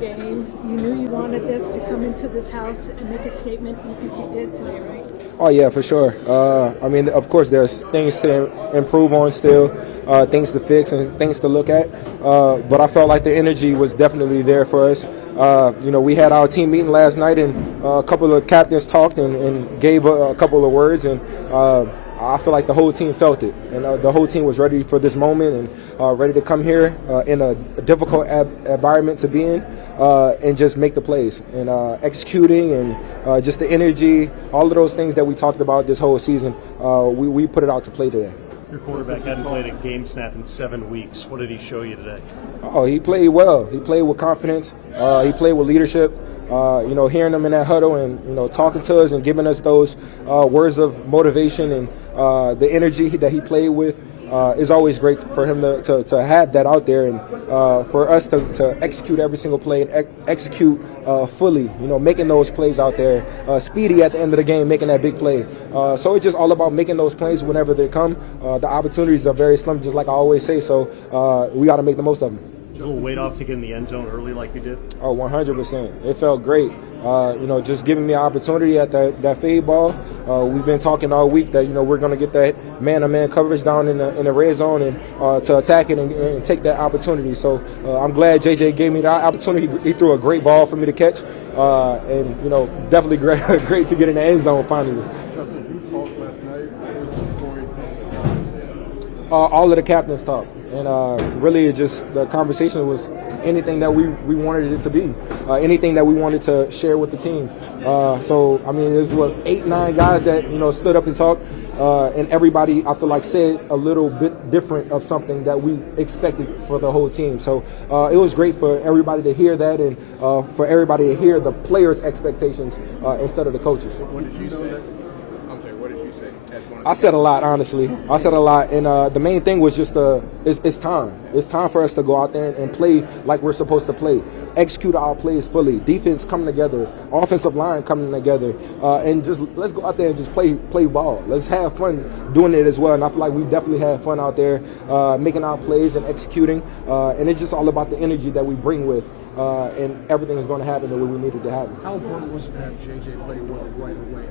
game. You knew you wanted this to come into this house and make a statement. You think you did tonight, right? Oh, yeah, for sure. I mean, of course, there's things to improve on still, things to fix and things to look at. But I felt like the energy was definitely there for us. We had our team meeting last night, and a couple of captains talked and gave a couple of words, and I feel like the whole team felt it, and the whole team was ready for this moment and ready to come here in a difficult environment to be in and just make the plays and executing and just the energy, all of those things that we talked about this whole season, we put it out to play today. Your quarterback hadn't played a game snap in 7 weeks. What did he show you today? Oh, he played well. He played with confidence. He played with leadership. Hearing them in that huddle and, talking to us and giving us those words of motivation and the energy that he played with is always great for him to have that out there and for us to execute every single play and execute fully, making those plays out there. Speedy at the end of the game, making that big play. So it's just all about making those plays whenever they come. The opportunities are very slim, just like I always say, so we got to make the most of them. A little weight off to get in the end zone early like you did? Oh, 100%. It felt great. Just giving me an opportunity at that fade ball. We've been talking all week that, we're going to get that man-to-man coverage down in the red zone and to attack it and take that opportunity. So I'm glad JJ gave me that opportunity. He threw a great ball for me to catch. Definitely great to get in the end zone finally. Justin, who talked last night? What was the story? All of the captains talked. And really just the conversation was anything that we wanted it to be, anything that we wanted to share with the team. There's 8-9 guys that, stood up and talked, and everybody, I feel like, said a little bit different of something that we expected for the whole team. So it was great for everybody to hear that and for everybody to hear the players' expectations instead of the coaches. What did you say? What did you say? I said a lot, honestly. I said a lot, and the main thing was just it's time. It's time for us to go out there and play like we're supposed to play. Execute our plays fully. Defense coming together. Offensive line coming together, and just let's go out there and just play ball. Let's have fun doing it as well. And I feel like we definitely had fun out there making our plays and executing. And it's just all about the energy that we bring with. And everything is going to happen the way we need it to happen. How important was it to have JJ play well right away?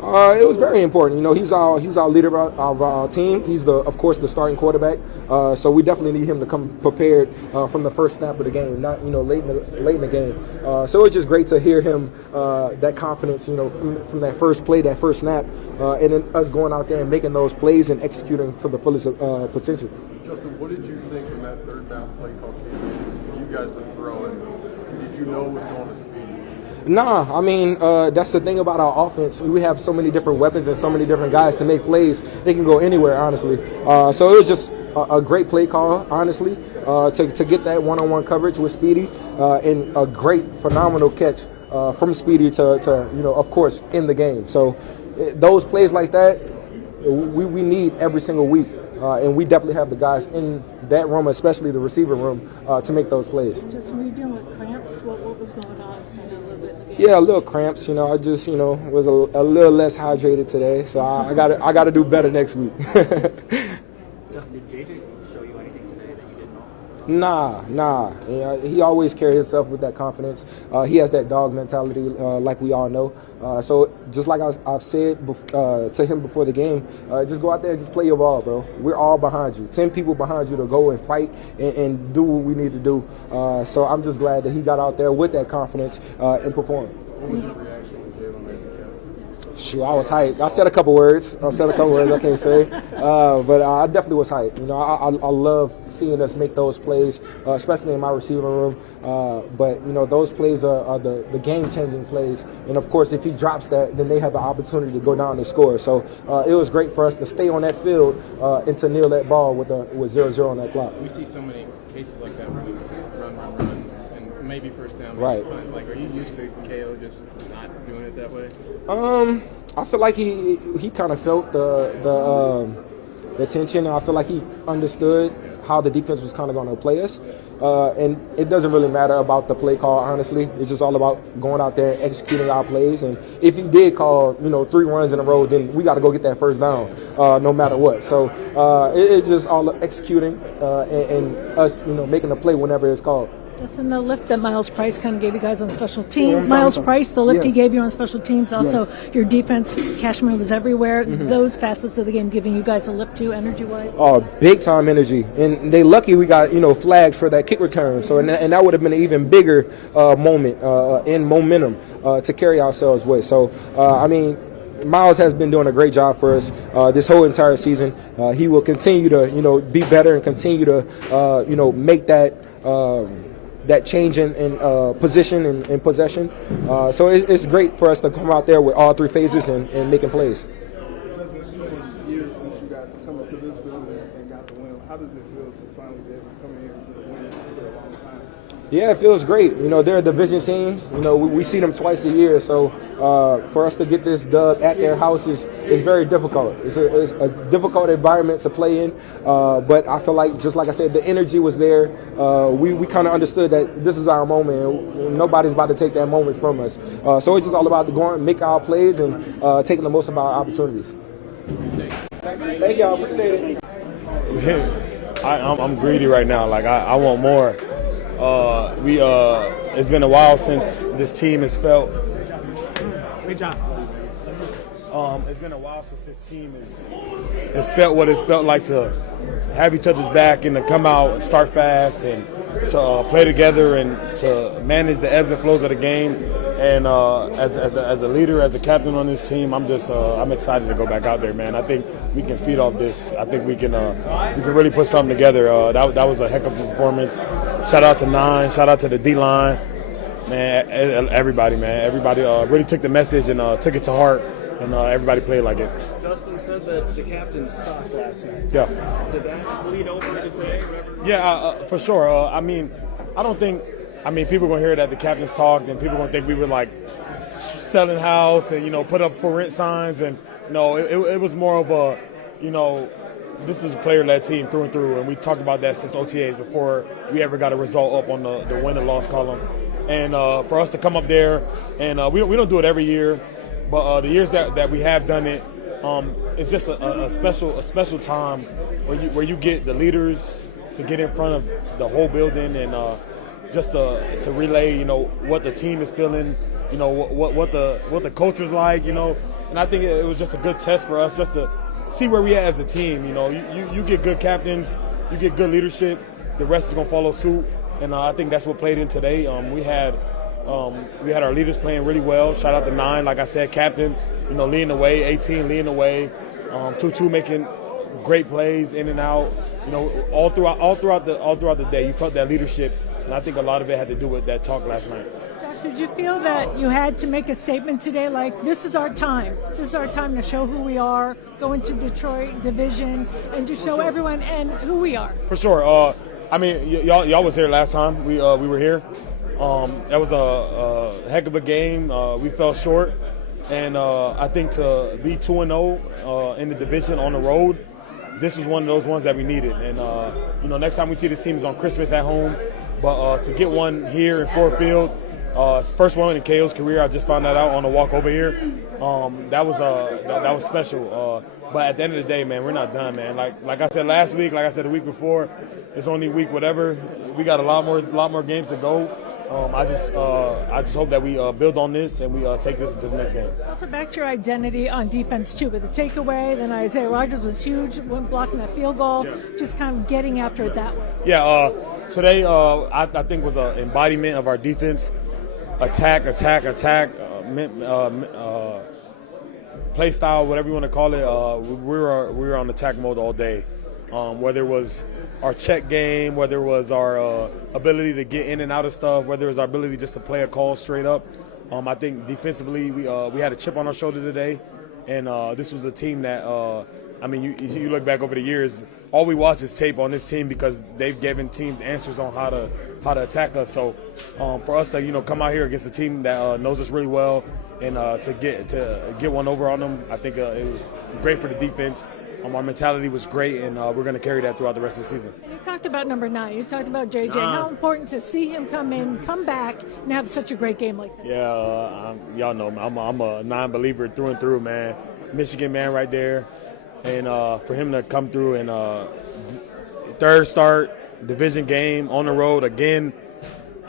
It was very important. He's our leader of our team. He's of course the starting quarterback. So we definitely need him to come prepared from the first snap of the game, not late in the game. So it's just great to hear him that confidence, from that first play, that first snap, and then us going out there and making those plays and executing to the fullest potential. Justin, what did you think when that third down play call came in? You guys were throwing. Did you know it was going to speed? Nah, that's the thing about our offense. We have so many different weapons and so many different guys to make plays. They can go anywhere, honestly. So it was just a great play call, honestly, to get that one-on-one coverage with Speedy and a great, phenomenal catch from Speedy to of course, in the game. So those plays like that, we need every single week. And we definitely have the guys in that room, especially the receiver room, to make those plays. Just were you dealing with cramps? What was going on a little bit in the game? Yeah, a little cramps. I just was a little less hydrated today, so I got to do better next week. Justin, did JJ show you anything today that you didn't know? Nah. He always carries himself with that confidence. He has that dog mentality, like we all know. So just like I've said to him before the game, just go out there and just play your ball, bro. We're all behind you. 10 people behind you to go and fight and do what we need to do. So I'm just glad that he got out there with that confidence and performed. What was your reaction when Jalen made the catch? Sure, I was hyped. I said a couple words. I can't say. But I definitely was hyped. I love seeing us make those plays, especially in my receiver room. But those plays are the game-changing plays. And, of course, if he drops that, then they have the opportunity to go down and score. So it was great for us to stay on that field and to kneel that ball with 0-0 on that clock. We see so many cases like that where it's run, and maybe first down, maybe right. punt. Like, are you used to KO just not doing it that way? I feel like he kind of felt the tension. I feel like he understood how the defense was kind of going to play us. And it doesn't really matter about the play call, honestly. It's just all about going out there and executing our plays. And if he did call, 3 runs in a row, then we got to go get that first down, no matter what. So it's just all executing and us, making the play whenever it's called. Justin, the lift that Miles Price kind of gave you guys on special teams. Miles Price, the lift Yeah. he gave you on special teams. Also, your defense, Cashman was everywhere. Those facets of the game giving you guys a lift too, energy-wise. Oh, big time energy, and they lucky we got flagged for that kick return. So and that would have been an even bigger moment in momentum to carry ourselves with. So I mean, Miles has been doing a great job for us this whole entire season. He will continue to be better and continue to make that change in position and possession. So it's great for us to come out there with all three phases and making plays. Justin, it's been years since you guys have come into this building and got the win. How does it feel to finally be able to come in here and get a win after a long time? Yeah, it feels great. They're a division team. We see them twice a year. So for us to get this dub at their house is very difficult. It's a difficult environment to play in. But I feel like, just like I said, the energy was there. We kind of understood that this is our moment. And nobody's about to take that moment from us. So it's just all about going, make our plays, and taking the most of our opportunities. Thank y'all. Appreciate it. I'm greedy right now. Like I want more. It's been a while since this team has felt. Great job. It's been a while since this team has felt what it's felt like to have each other's back and to come out and start fast and to play together and to manage the ebbs and flows of the game. And as a leader, as a captain on this team, I'm excited to go back out there, man. I think we can feed off this. I think we can really put something together. That was a heck of a performance. Shout out to 9. Shout out to the D-line, man. Everybody, man. Everybody really took the message and took it to heart, and everybody played like it. Justin said that the captains talked last night. Yeah. Did that bleed over into today? Yeah, for sure. I mean, people are going to hear that the captains talked, and people are going to think we were like selling house and, put up for rent signs. And, it was more of a, this is a player-led team through and through. And we talked about that since OTAs before we ever got a result up on the win and loss column. And for us to come up there, and we don't do it every year, but the years that we have done it, it's just a special time where you get the leaders to get in front of the whole building and just to relay, what the team is feeling, what the culture's like, and I think it was just a good test for us just to see where we at as a team. You get good captains, you get good leadership, the rest is gonna follow suit, and I think that's what played in today. We had our leaders playing really well. Shout out to 9, like I said, captain, leading the way, 18 leading the way, 2-2 making great plays in and out. All throughout the day, you felt that leadership. And I think a lot of it had to do with that talk last night. Josh, did you feel that you had to make a statement today like, this is our time? This is our time to show who we are, go into Detroit division, and to show everyone and who we are? For sure. Y'all was here last time we were here. That was a heck of a game. We fell short. And I think to be 2-0 in the division on the road, this was one of those ones that we needed. And, next time we see this team is on Christmas at home. But to get one here in Ford Field, first one in KO's career, I just found that out on the walk over here. That was special. But at the end of the day, man, we're not done, man. Like I said last week, like I said the week before, it's only week whatever. We got a lot more games to go. I just hope that we build on this and we take this into the next game. Also, back to your identity on defense too, with the takeaway. Then Isaiah Rodgers was huge, went blocking that field goal, just kind of getting after it that way. Yeah. Today, I think was an embodiment of our defense. Attack, play style, whatever you want to call it. We were on attack mode all day. Whether it was our check game, whether it was our ability to get in and out of stuff, whether it was our ability just to play a call straight up. I think defensively we had a chip on our shoulder today, and this was a team that you look back over the years, all we watch is tape on this team because they've given teams answers on how to attack us. So for us to come out here against a team that knows us really well and to get one over on them, I think it was great for the defense. Our mentality was great, and we're going to carry that throughout the rest of the season. You talked about number 9. You talked about JJ. How important to see him come in, come back, and have such a great game like that. Yeah, y'all know I'm a non-believer through and through, man. Michigan man right there. And for him to come through and third start, division game, on the road again,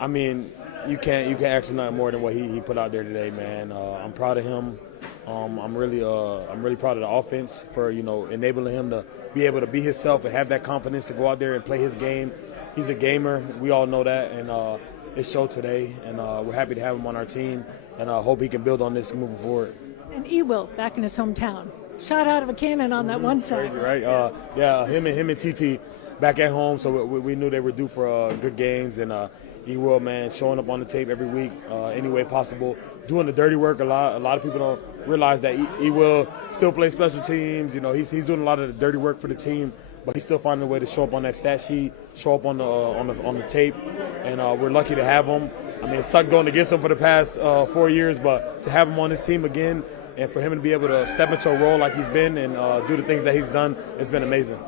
I mean, you can't ask for nothing more than what he put out there today, man. I'm proud of him. I'm really proud of the offense for enabling him to be able to be himself and have that confidence to go out there and play his game. He's a gamer. We all know that, and it showed today. And we're happy to have him on our team, and I hope he can build on this moving forward. And Ewell back in his hometown, shot out of a cannon on that one side. Crazy, right? Yeah, him and TT back at home, so we knew they were due for good games. And Ewell, man, showing up on the tape every week, any way possible, doing the dirty work. A lot of people don't realize that Ewell still plays special teams. He's doing a lot of the dirty work for the team, but he's still finding a way to show up on that stat sheet, show up on the tape, and we're lucky to have him. I mean, it sucked going against him for the past 4 years, but to have him on this team again and for him to be able to step into a role like he's been and do the things that he's done, it's been amazing.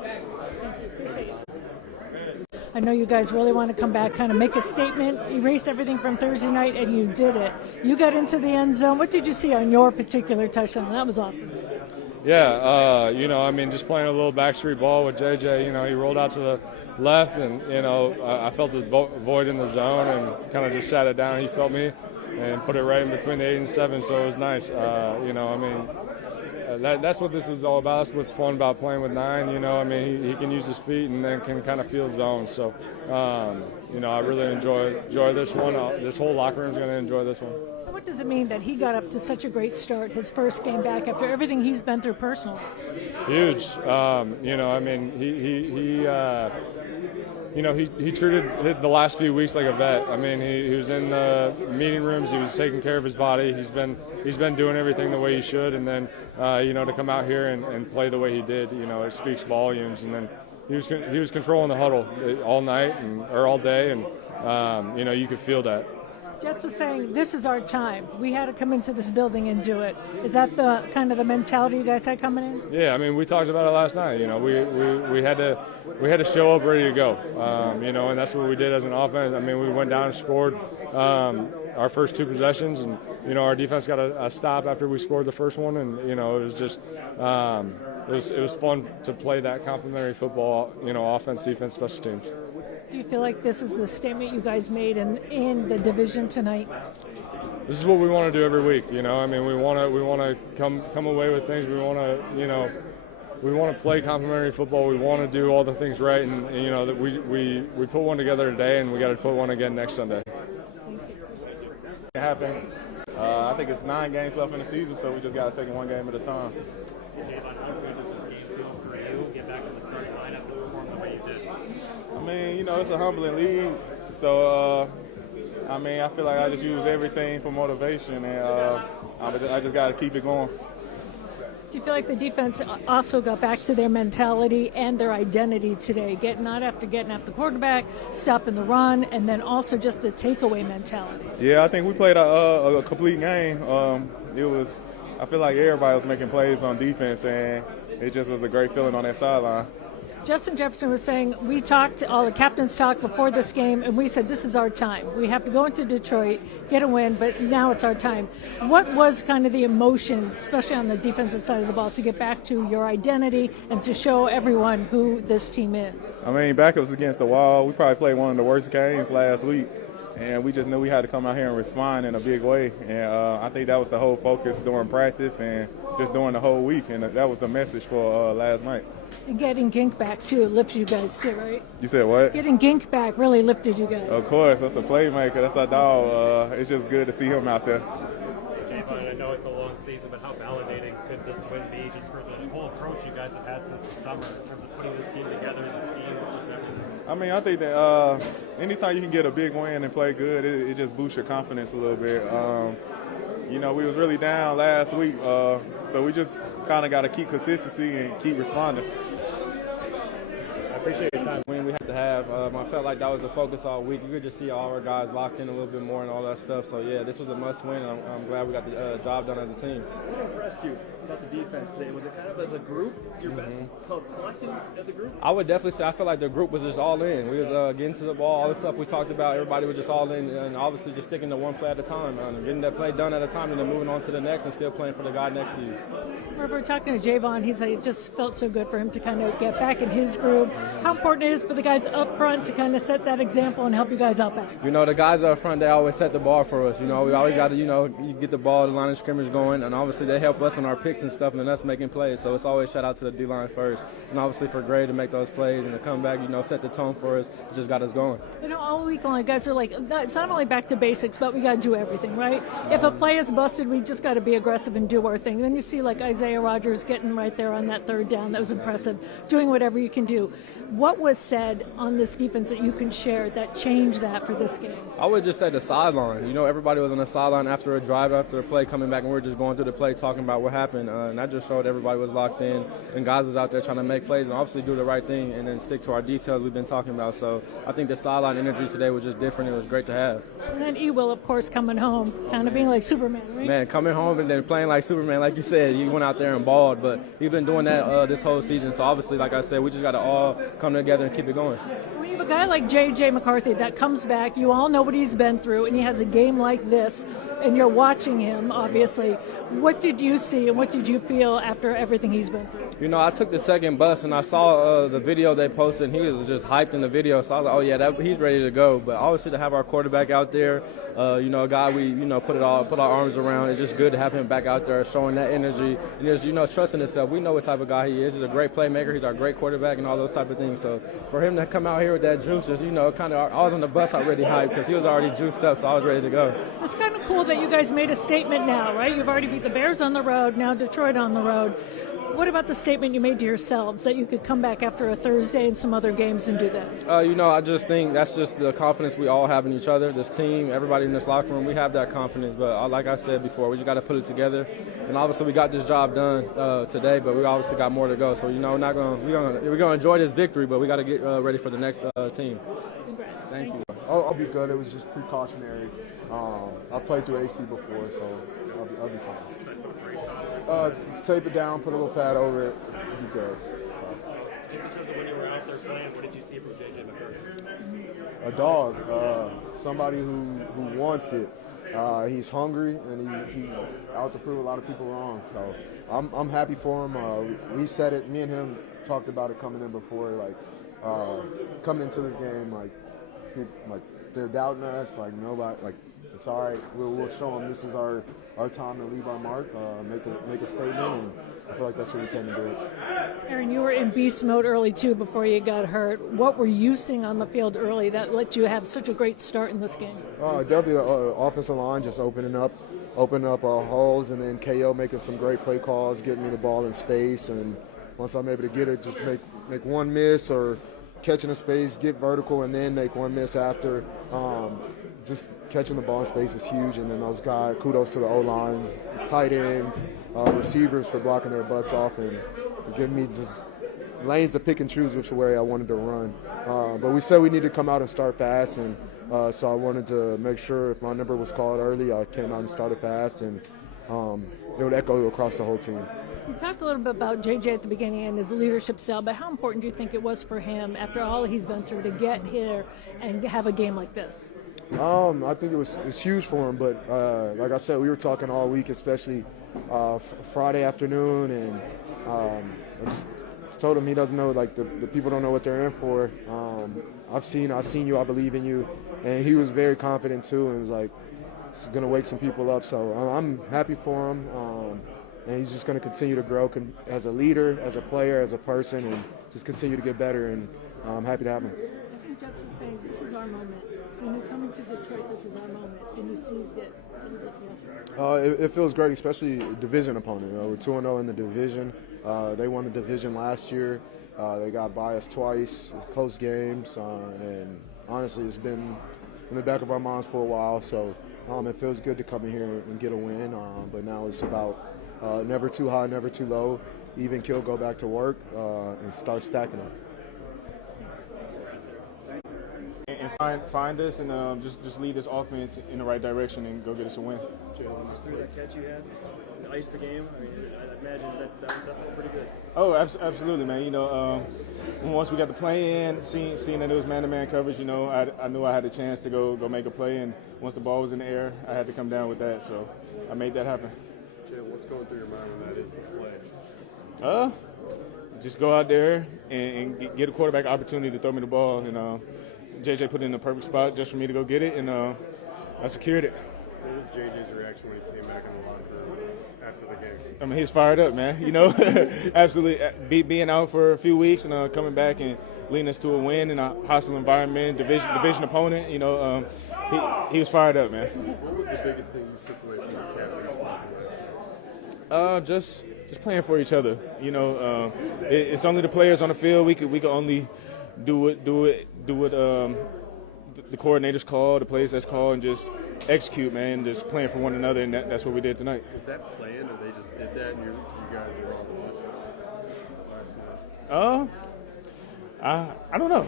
I know you guys really want to come back, kind of make a statement, erase everything from Thursday night, and you did it. You got into the end zone. What did you see on your particular touchdown? That was awesome. Yeah, just playing a little backstreet ball with JJ. He rolled out to the left, and, I felt the void in the zone and kind of just sat it down. He felt me and put it right in between the 8 and 7, so it was nice. That's what this is all about. That's what's fun about playing with 9. He can use his feet and then can kind of feel zones. So, I really enjoy this one. This whole locker room is going to enjoy this one. What does it mean that he got up to such a great start, his first game back, after everything he's been through personally? Huge. He treated the last few weeks like a vet. He was in the meeting rooms. He was taking care of his body. He's been doing everything the way he should. And then, to come out here and play the way he did, it speaks volumes. And then he was controlling the huddle all night or all day, and you could feel that. Jets was saying, this is our time. We had to come into this building and do it. Is that the kind of the mentality you guys had coming in? Yeah, we talked about it last night. We had to show up ready to go. And that's what we did as an offense. we went down and scored our first 2 possessions, and our defense got a stop after we scored the first one, and it was just it was fun to play that complementary football. Offense, defense, special teams. Do you feel like this is the statement you guys made in the division tonight? This is what we want to do every week. We want to come away with things. We want to play complementary football. We want to do all the things right, and that we put one together today, and we got to put one again next Sunday. It happened. I think it's 9 games left in the season, so we just got to take it one game at a time. Javon, how good did this game feel for you? Get back in the starting lineup and perform the way you did. It's a humbling league, so I feel like I just use everything for motivation, and I just got to keep it going. Do you feel like the defense also got back to their mentality and their identity today, getting after the quarterback, stopping the run, and then also just the takeaway mentality? Yeah, I think we played a complete game. I feel like everybody was making plays on defense, and it just was a great feeling on that sideline. Justin Jefferson was saying, we talked, all the captains talked before this game, and we said, this is our time. We have to go into Detroit, get a win, but now it's our time. What was kind of the emotions, especially on the defensive side of the ball, to get back to your identity and to show everyone who this team is? Back was against the wall. We probably played one of the worst games last week, and we just knew we had to come out here and respond in a big way. And I think that was the whole focus during practice and just during the whole week, and that was the message for last night. And getting Gink back, too, lifts you guys, too, right? You said what? Getting Gink back really lifted you guys. Of course. That's a playmaker. That's our dog. It's just good to see him out there. Javon, I know it's a long season, but how validating could this win be just for the whole approach you guys have had since the summer in terms of putting this team together and the scheme and everything? I think that anytime you can get a big win and play good, it just boosts your confidence a little bit. We was really down last week, so we just kind of got to keep consistency and keep responding. I appreciate your time. Win we have to have. I felt like that was the focus all week. You could just see all our guys locked in a little bit more and all that stuff. So, yeah, this was a must-win, and I'm glad we got the job done as a team. What impressed you about the defense today? Was it kind of as a group, your best collective as a group? I would definitely say I feel like the group was just all in. We was getting to the ball, all the stuff we talked about. Everybody was just all in, and obviously just sticking to one play at a time, getting that play done at a time, and then moving on to the next and still playing for the guy next to you. We're talking to Javon. He's like, it just felt so good for him to kind of get back in his groove. How important important it is for the guys up front to kind of set that example and help you guys out back? You know, the guys up front, they always set the bar for us. You know, we always got to, you get the ball, the line of scrimmage going, and obviously they help us on our picks and stuff and us making plays. So it's always shout out to the D-line first. And obviously for Gray to make those plays and to come back, set the tone for us, it just got us going. All week long, guys are like, it's not only back to basics, but we got to do everything, right? If a play is busted, we just got to be aggressive and do our thing. And then you see like Isaiah Rodgers getting right there on that third down. That was impressive. Doing whatever you can do. What was said on this defense that you can share that changed that for this game? I would just say the sideline. Everybody was on the sideline after a drive, after a play, coming back, and we were just going through the play, talking about what happened. And that just showed everybody was locked in, and guys was out there trying to make plays and obviously do the right thing and then stick to our details we've been talking about. So I think the sideline energy today was just different. It was great to have. And then Ewell, of course, coming home, kind of being like Superman, right? Man, coming home and then playing like Superman, like you said, he went out there and balled, but he's been doing that this whole season. So obviously, like I said, we just got to all come together and keep it going. When you have a guy like J.J. McCarthy that comes back, you all know what he's been through, and he has a game like this, and you're watching him, obviously. What did you see and what did you feel after everything he's been through? I took the second bus and I saw the video they posted, and he was just hyped in the video. So I was like, oh, yeah, he's ready to go. But obviously to have our quarterback out there, a guy we, put our arms around, it's just good to have him back out there showing that energy and just, trusting himself. We know what type of guy he is. He's a great playmaker. He's our great quarterback and all those type of things. So for him to come out here with that juice, just, I was on the bus already hyped because he was already juiced up, so I was ready to go. It's kind of cool that you guys made a statement now, right? You've already beat the Bears on the road, now Detroit on the road. What about the statement you made to yourselves that you could come back after a Thursday and some other games and do this? I just think that's just the confidence we all have in each other, this team, everybody in this locker room. We have that confidence, but like I said before, we just got to put it together. And obviously, we got this job done today, but we obviously got more to go. So we're gonna enjoy this victory, but we got to get ready for the next team. Congrats. Thank you. I'll be good. It was just precautionary. I played through AC before, so I'll be fine. Tape it down, put a little pad over it, be good. So. Just in terms of when you were out there playing, what did you see from J.J. McCarthy? A dog, somebody who wants it. He's hungry, and he's out to prove a lot of people wrong. So I'm happy for him. We said it. Me and him talked about it coming in before, coming into this game, they're doubting us. Nobody, it's all right. We'll show them this is our time to leave our mark, make a statement, and I feel like that's what we can do. Aaron, you were in beast mode early too before you got hurt. What were you seeing on the field early that let you have such a great start in this game? Definitely the offensive line just opening up holes, and then KO making some great play calls, getting me the ball in space, and once I'm able to get it, just make one miss or catching a space, get vertical, and then make one miss after. Just catching the ball in space is huge, and then those guys, kudos to the O-line, tight ends, receivers for blocking their butts off and giving me just lanes to pick and choose which way I wanted to run. But we said we need to come out and start fast, and so I wanted to make sure if my number was called early, I came out and started fast, and it would echo across the whole team. You talked a little bit about JJ at the beginning and his leadership style, but how important do you think it was for him, after all he's been through, to get here and have a game like this? I think it's huge for him, but like I said, we were talking all week, especially Friday afternoon, and I just told him he doesn't know, the people don't know what they're in for. I've seen you, I believe in you, and he was very confident too, and was like, it's going to wake some people up. So I'm happy for him, and he's just going to continue to grow as a leader, as a player, as a person, and just continue to get better, and I'm happy to have him. I think Jeff was saying, this is our moment. When you're coming to Detroit, this is our moment, and you seized it. How does it feel? It feels great, especially division opponent. We're 2-0 in the division. They won the division last year. They got by us twice, close games, and honestly, it's been in the back of our minds for a while. So it feels good to come in here and get a win. But now it's about never too high, never too low. Even kill, go back to work, and start stacking them. And find us and just lead this offense in the right direction and go get us a win. Jalen, just through that catch you had, ice the game. I imagine that felt pretty good. Oh, absolutely, man. Once we got the play in, seeing that it was man-to-man coverage, I knew I had a chance to go make a play, and once the ball was in the air, I had to come down with that. So I made that happen. Jalen, what's going through your mind when that is the play? just go out there and get a quarterback opportunity to throw me the ball. And JJ put it in the perfect spot just for me to go get it, and I secured it. What was JJ's reaction when he came back in the locker room after the game? I mean, he's fired up, man. Absolutely. Being out for a few weeks and coming back and leading us to a win in a hostile environment, division opponent. He was fired up, man. What was the biggest thing you took away from the Captains? Just playing for each other. It's only the players on the field. We could only do what the coordinators call, the plays that's called, and just execute, man. Just playing for one another, and that's what we did tonight. Was that planned, or they just did that, and you guys were on the bus last night? I don't know.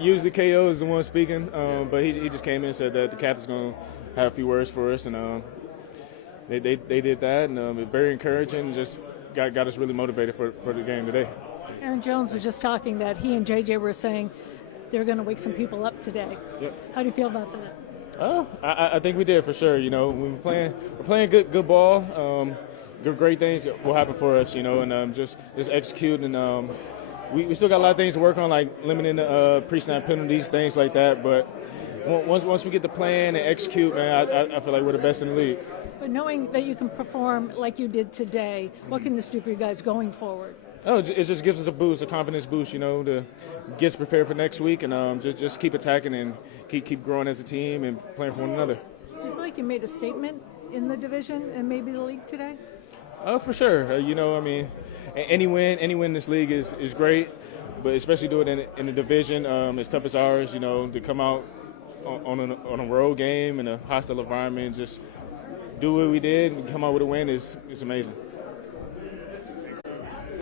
Usually KO is the one speaking, but he just came in and said that the captain's going to have a few words for us, and they did that, and very encouraging, and just got us really motivated for the game today. Aaron Jones was just talking that he and JJ were saying they're going to wake some people up today. Yep. How do you feel about that? Oh, I think we did for sure. We're playing good ball. Great things will happen for us. And just execute. And we still got a lot of things to work on, like limiting the pre-snap penalties, things like that. But once we get the plan and execute, man, I feel like we're the best in the league. But knowing that you can perform like you did today, what can this do for you guys going forward? Oh, it just gives us a boost, a confidence boost, to get us prepared for next week, and just keep attacking and keep growing as a team and playing for one another. Do you feel like you made a statement in the division and maybe the league today? For sure. Any win in this league is great, but especially doing it in a division as tough as ours, to come out on a road game in a hostile environment and just do what we did and come out with a win is amazing.